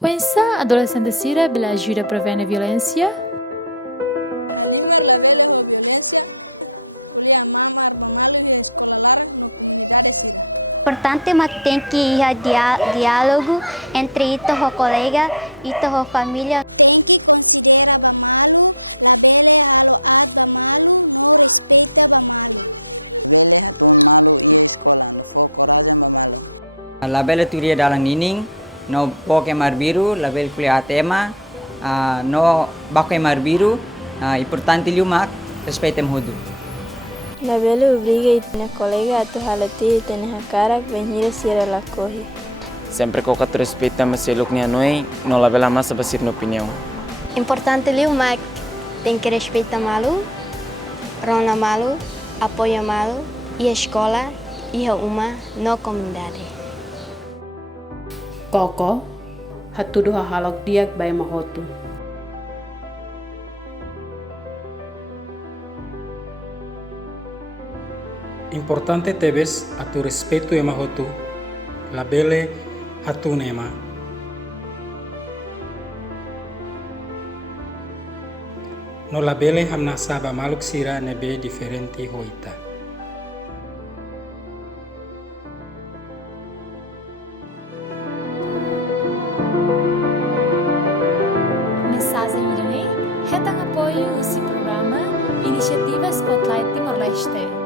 Pensa adolescente Sira bila ajuda a prevenir violência? Importante mas tem que ir diálogo entre o colega e a família. Label turia dalang nining, no poke marbiru, label kuliah tema, no baque marbiru, importante liumak, respeitem hudu. Label obriga a colega a halati e a cara que venir a la corre. Sempre que tu respeita mas ele que não no label mais a basir na opinião. Importante liumak tem que respeitar malu, rona malu, apoia malu, e a escola e a uma no comunidade. Koko, hatudu hahalok diak bay mahotu. Importante tebes a tu respeito e mahotu, labele hatu nema. No labele hamna saba maluk sira nebe diferente hoita. Mensagem Irene, retang apoio esse programa, Iniciativa Spotlight Timor-Leste.